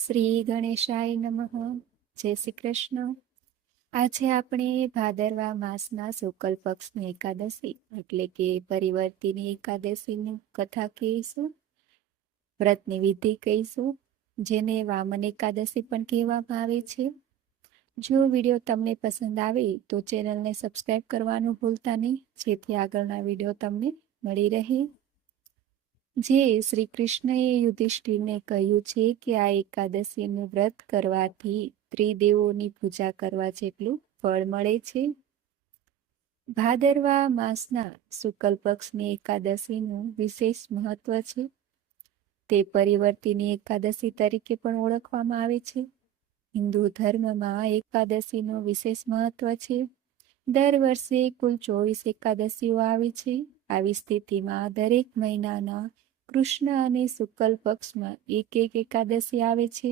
શ્રી ગણેશાય નમઃ. જય શ્રી કૃષ્ણ. આજે આપણે ભાદરવા માસના શુક્લ પક્ષની એકાદશી એટલે કે પરિવર્તિની એકાદશીની કથા કહીશું, વ્રતની વિધિ કહીશું, જેને વામન એકાદશી પણ કહેવામાં આવે છે. જો વીડિયો તમને પસંદ આવે તો ચેનલને સબસ્ક્રાઈબ કરવાનું ભૂલતા નહીં, જેથી આગળના વીડિયો તમને મળી રહે. જે શ્રી કૃષ્ણએ યુધિષ્ઠિરને કહ્યું છે કે આ એકાદશીનું વ્રત કરવાથી ત્રિદેવોની પૂજા કરવા જેટલું ફળ મળે છે. ભાદરવા માસના શુક્લ પક્ષની એકાદશીનું વિશેષ મહત્વ છે. તે પરિવર્તિની એકાદશી તરીકે પણ ઓળખવામાં આવે છે. હિન્દુ ધર્મમાં એકાદશીનું વિશેષ મહત્વ છે. દર વર્ષે કુલ ચોવીસ એકાદશીઓ આવે છે. આવી સ્થિતિમાં દરેક મહિનાના કૃષ્ણ અને શુક્લ પક્ષમાં એક એક એકાદશી આવે છે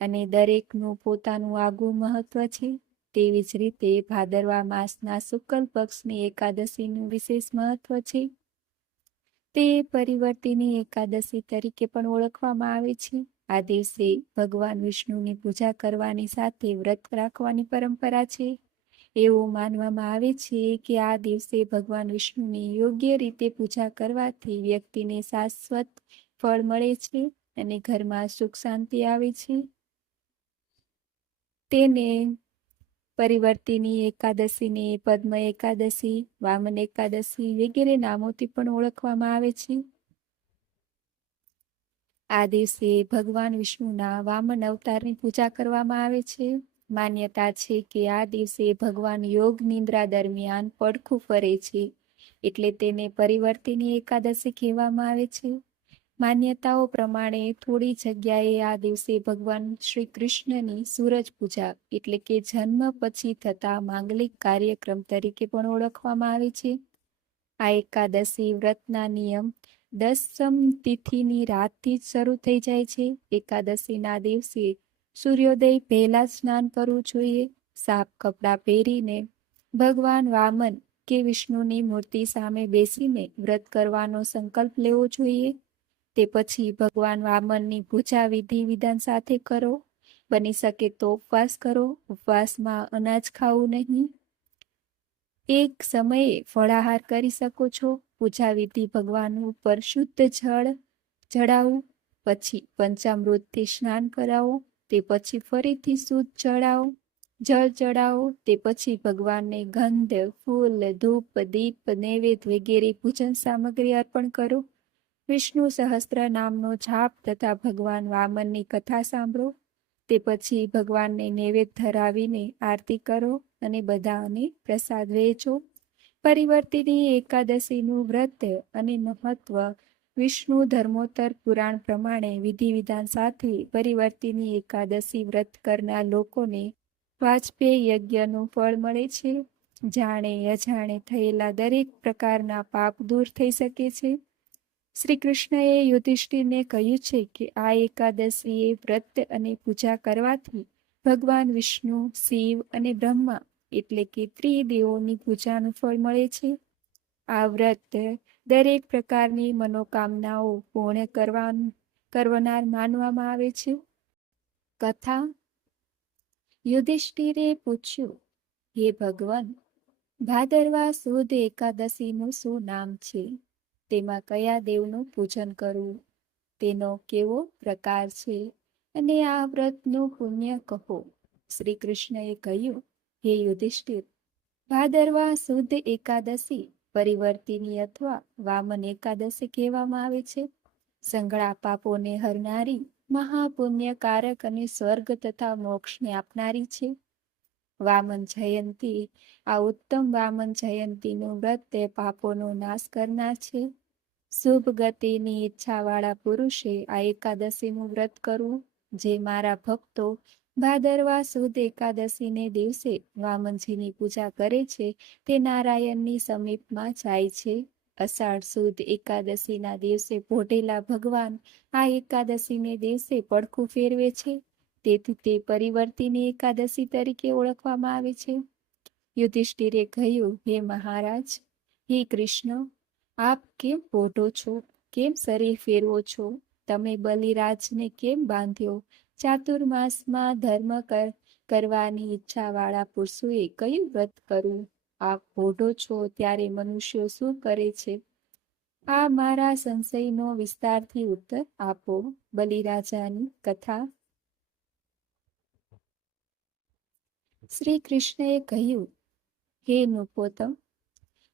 અને દરેકનું પોતાનું આગવું મહત્વ છે. તેવી જ રીતે ભાદરવા માસના શુક્લ પક્ષની એકાદશીનું વિશેષ મહત્વ છે. તે પરિવર્તિની એકાદશી તરીકે પણ ઓળખવામાં આવે છે. આ દિવસે ભગવાન વિષ્ણુની પૂજા કરવાની સાથે વ્રત રાખવાની પરંપરા છે. એવું માનવામાં આવે છે કે આ દિવસે ભગવાન વિષ્ણુની યોગ્ય રીતે પૂજા કરવાથી વ્યક્તિને શાશ્વત ફળ મળે છે અને ઘરમાં સુખ શાંતિ આવે છે. તેને પરિવર્તિની એકાદશીને પદ્મ એકાદશી, વામન એકાદશી વગેરે નામોથી પણ ઓળખવામાં આવે છે. આ દિવસે ભગવાન વિષ્ણુના વામન અવતારની પૂજા કરવામાં આવે છે. માન્યતા છે કે આ દિવસે ભગવાન યોગ નિંદ્રા દરમિયાન પડખું ફરે છે. એટલે તેને પરિવર્તિની એકાદશી કહેવામાં આવે છે. માન્યતાઓ પ્રમાણે થોડી જગ્યાએ આ દિવસે ભગવાન શ્રી કૃષ્ણની સૂરજ પૂજા એટલે કે જન્મ પછી થતા માંગલિક કાર્યક્રમ તરીકે પણ ઓળખવામાં આવે છે. આ એકાદશી વ્રતના નિયમ દસમ તિથિની રાતથી જ શરૂ થઈ જાય છે. એકાદશીના દિવસે સૂર્યોદય પહેલા સ્નાન કરવું જોઈએ સાફ કપડાં પહેરીને. ભગવાન વામન કે વિષ્ણુની મૂર્તિ સામે બેસીને વ્રત કરવાનો સંકલ્પ લેવો જોઈએ. તે પછી ભગવાન વામનની પૂજા વિધિ વિધાન સાથે કરો. બની શકે તો ઉપવાસ કરો, ઉપવાસમાં અનાજ ખાવું નહીં. એક સમયે ફળાહાર કરી શકો છો. પૂજા વિધિ ભગવાન ઉપર શુદ્ધ જળ ચડાવો પછી પંચામૃતથી સ્નાન કરાવો. તે પછી ફરીથી શુદ્ધ ચડાવો, જળ ચડાવો, તે પછી ભગવાનને ગંધ, ફૂલ, ધૂપ, દીપ, નૈવેદ્ય વગેરે પૂજન સામગ્રી અર્પણ કરો. વિષ્ણુ સહસ્ત્ર નામનો જાપ તથા ભગવાન વામનની કથા સાંભળો. તે પછી ભગવાનને નૈવેદ્ય ધરાવીને આરતી કરો અને બધાને પ્રસાદ વહેંચો પરિવર્તિની એકાદશીનું વ્રત અને મહત્વ વિષ્ણુ ધર્મોત્તર પુરાણ પ્રમાણે વિધિ વિધાન સાથે પરિવર્તિની એકાદશી વ્રત કરનાર લોકોને વાજપેયી યજ્ઞનું ફળ મળે છે. જાણે અજાણે થયેલા દરેક પ્રકારના પાપ દૂર થઈ શકે છે. શ્રી કૃષ્ણએ યુધિષ્ઠિરને કહ્યું છે કે આ એકાદશીએ વ્રત અને પૂજા કરવાથી ભગવાન વિષ્ણુ, શિવ અને બ્રહ્મા એટલે કે ત્રિદેવોની પૂજાનું ફળ મળે છે. આ વ્રત દરેક પ્રકારની મનોકામનાઓ પૂર્ણ કરવનાર માનવામાં આવે છે? કથા. યુધિષ્ઠિરે પૂછ્યું, હે ભગવાન, ભાદરવા સુદ એકાદશીનું શું નામ છે? તેમાં કયા દેવનું પૂજન કરવું? તેનો કેવો પ્રકાર છે? અને આ વ્રતનું પુણ્ય કહો. શ્રી કૃષ્ણએ કહ્યું, હે યુધિષ્ઠિર, ભાદરવા શુદ્ધ એકાદશી પરિવર્તિની અથવા વામન એકાદશી કહેવામાં આવે છે. સંઘળા પાપોને હરનારી મહાપુણ્યકારક અને સ્વર્ગ તથા મોક્ષને આપનારી છે. વામન જયંતી, આ ઉત્તમ વામન જયંતીનું વ્રત તે પાપોનો નાશ કરનાર છે. શુભ ગતિની ઈચ્છાવાળા પુરુષે આ એકાદશીનું વ્રત કરવું, જે મારા ભક્તો ભાદરવા સુદ એકાદશીને દિવસે વામનજીની પૂજા કરે છે. તે નારાયણની સમીપમાં જાય છે. અષાઢ સુદ એકાદશીના દિવસે ભોટેલા ભગવાન આ એકાદશીને દિવસે પડખું ફેરવે છે. તેથી તે પરિવર્તિની એકાદશી તરીકે ઓળખવામાં આવે છે. યુધિષ્ઠિરે કહ્યું, હે મહારાજ, હે કૃષ્ણ, આપ કેમ પોઢો છો? કેમ શરીર ફેરવો છો? તમે બલિરાજને કેમ બાંધ્યો? ચાતુર્માસમાં ધર્મ કરવાની ઈચ્છાવાળા પુરુષોએ કયું વ્રત કરવું આપ ઓઢો છો ત્યારે મનુષ્યો શું કરે છે? આ મારા સંશયનો વિસ્તારથી ઉત્તર આપો, બલિરાજાની કથા. શ્રી કૃષ્ણએ કહ્યું, હે નૃપોતમ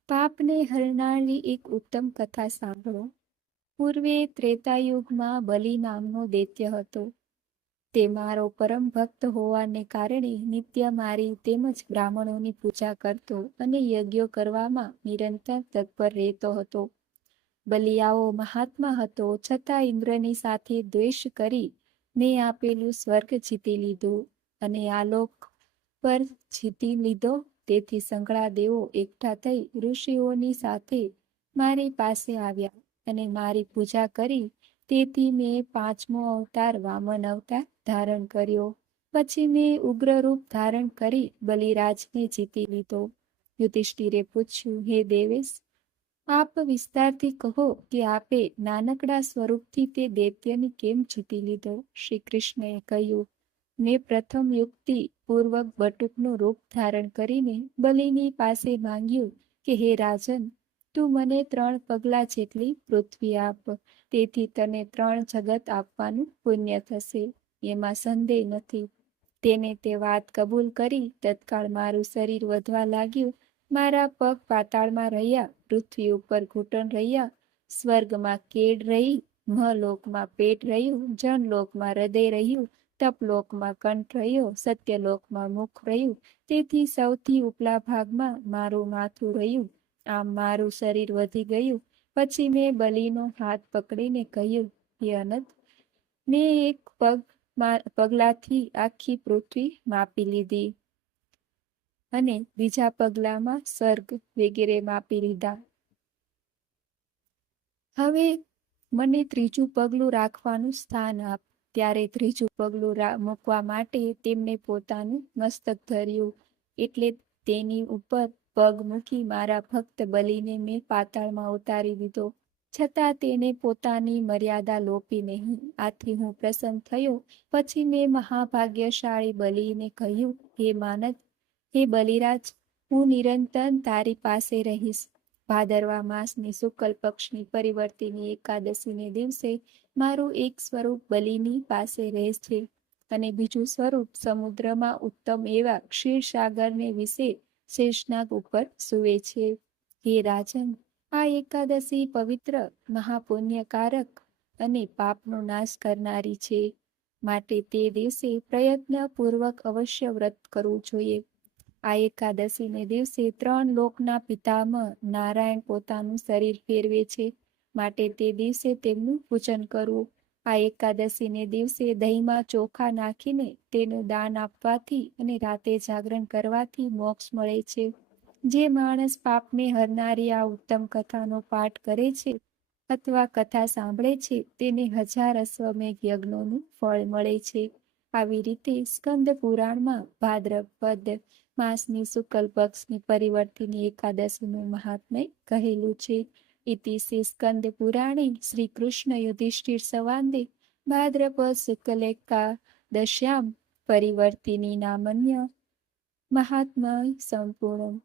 પાપને હરનારી એક ઉત્તમ કથા સાંભળો. પૂર્વે ત્રેતાયુગમાં બલિ નામનો દૈત્ય હતો. તે મારો પરમ ભક્ત હોવાને કારણે નિત્ય મારી તેમજ બ્રાહ્મણોની પૂજા કરતો અને યજ્ઞો કરવામાં નિરંતર તત્પર રહેતો હતો. બલિયાઓ મહાત્મા હતો, છતાં ઇન્દ્રની સાથે દ્વેષ કરી મેં આપેલું સ્વર્ગ જીતી લીધું અને આલોક પર જીતી લીધો. તેથી સંકળા દેવો એકઠા થઈ ઋષિઓની સાથે મારી પાસે આવ્યા. અને મારી પૂજા કરી, તેથી મેં પાંચમો અવતાર વામન અવતાર ધારણ કર્યો. પછી મેં ઉગ્ર રૂપ ધારણ કરી બલિરાજને જીતી લીધો. યુધિષ્ઠિરે પૂછ્યું, હે દેવેશ, આપ વિસ્તારથી કહો કે આપે નાનકડા સ્વરૂપથી તે દૈત્યને કેમ જીતી લીધો? શ્રી કૃષ્ણએ કહ્યું, મેં પ્રથમ યુક્તિ પૂર્વક બટુકનું રૂપ ધારણ કરીને બલિની પાસે માંગ્યું કે હે રાજન તું મને ત્રણ પગલા જેટલી પૃથ્વી આપ, તેથી તને ત્રણ જગત આપવાનું પુણ્ય થશે, એમાં સંદેહ નથી. તેને તે વાત કબૂલ કરી તત્કાળ મારું શરીર વધવા લાગ્યું. મારા પગ પાતાળમાં રહ્યા, પૃથ્વી ઉપર ઘૂંટણ રહ્યા. સ્વર્ગમાં કેડ રહી, મહલોકમાં પેટ રહ્યું, જનલોકમાં હૃદય રહ્યું, તપલોકમાં કંઠ રહ્યો, સત્યલોકમાં મુખ રહ્યું. તેથી સૌથી ઉપલા ભાગમાં મારું માથું રહ્યું. આમ મારું શરીર વધી ગયું. પછી મેં બલીનો હાથ પકડીને કહ્યું, હે અનંત, મેં એક પગ પગલાથી આખી પૃથ્વી માપી લીધી અને બીજા પગલામાં સ્વર્ગ વગેરે માપી લીધા. હવે મને ત્રીજું પગલું રાખવાનું સ્થાન આપ. ત્યારે ત્રીજું પગલું મૂકવા માટે તેમને પોતાનું મસ્તક ધર્યું. એટલે તેની ઉપર પગ મૂકી મારા ભક્ત બલીને મેં પાતાળમાં ઉતારી દીધો. છતાં તેને પોતાની મર્યાદા લોપી નહીં. આથી હું પ્રસન્ન થયો. પછી મેં મહાભાગ્યશાળી બલીને કહ્યું, હે માનદ હે બલિરાજ, હું નિરંતર તારી પાસે રહીશ. ભાદરવા માસની શુક્લ પક્ષની પરિવર્તિની એકાદશીને દિવસે મારું એક સ્વરૂપ બલિની પાસે રહે છે. અને બીજું સ્વરૂપ સમુદ્રમાં ઉત્તમ એવા ક્ષીરસાગરને વિશે શેષનાગ ઉપર સૂવે છે. હે રાજન, આ એકાદશી પવિત્ર, મહાપુણ્યકારક અને પાપનો નાશ કરનારી છે. માટે તે દિવસે પ્રયત્નપૂર્વક અવશ્ય વ્રત કરવું જોઈએ. આ એકાદશીને દિવસે ત્રણ લોકના પિતામાં નારાયણ પોતાનું શરીર ફેરવે છે. માટે તે દિવસે તેમનું પૂજન કરવું આ એકાદશીને દિવસે દહીંમાં ચોખા નાખીને તેનું દાન આપવાથી અને રાતે જાગરણ કરવાથી મોક્ષ મળે છે. જે માણસ પાપને હરનારી આ ઉત્તમ કથાનો પાઠ કરે છે અથવા કથા સાંભળે છે, તેને હજાર અશ્વમેઘ યજ્ઞોનું ફળ મળે છે. આવી રીતે સ્કંદ પુરાણમાં ભાદ્રપદ માસની શુક્લ પક્ષની પરિવર્તિની એકાદશીનું મહાત્મય કહેલું છે. ઇતિ સ્કંદ પુરાણે શ્રી કૃષ્ણ યુધિષ્ઠિર સંવાદે ભાદ્રપદ શુક્લેકાદશ્યામ પરિવર્તિની નામન્ય મહાત્મા સંપૂર્ણ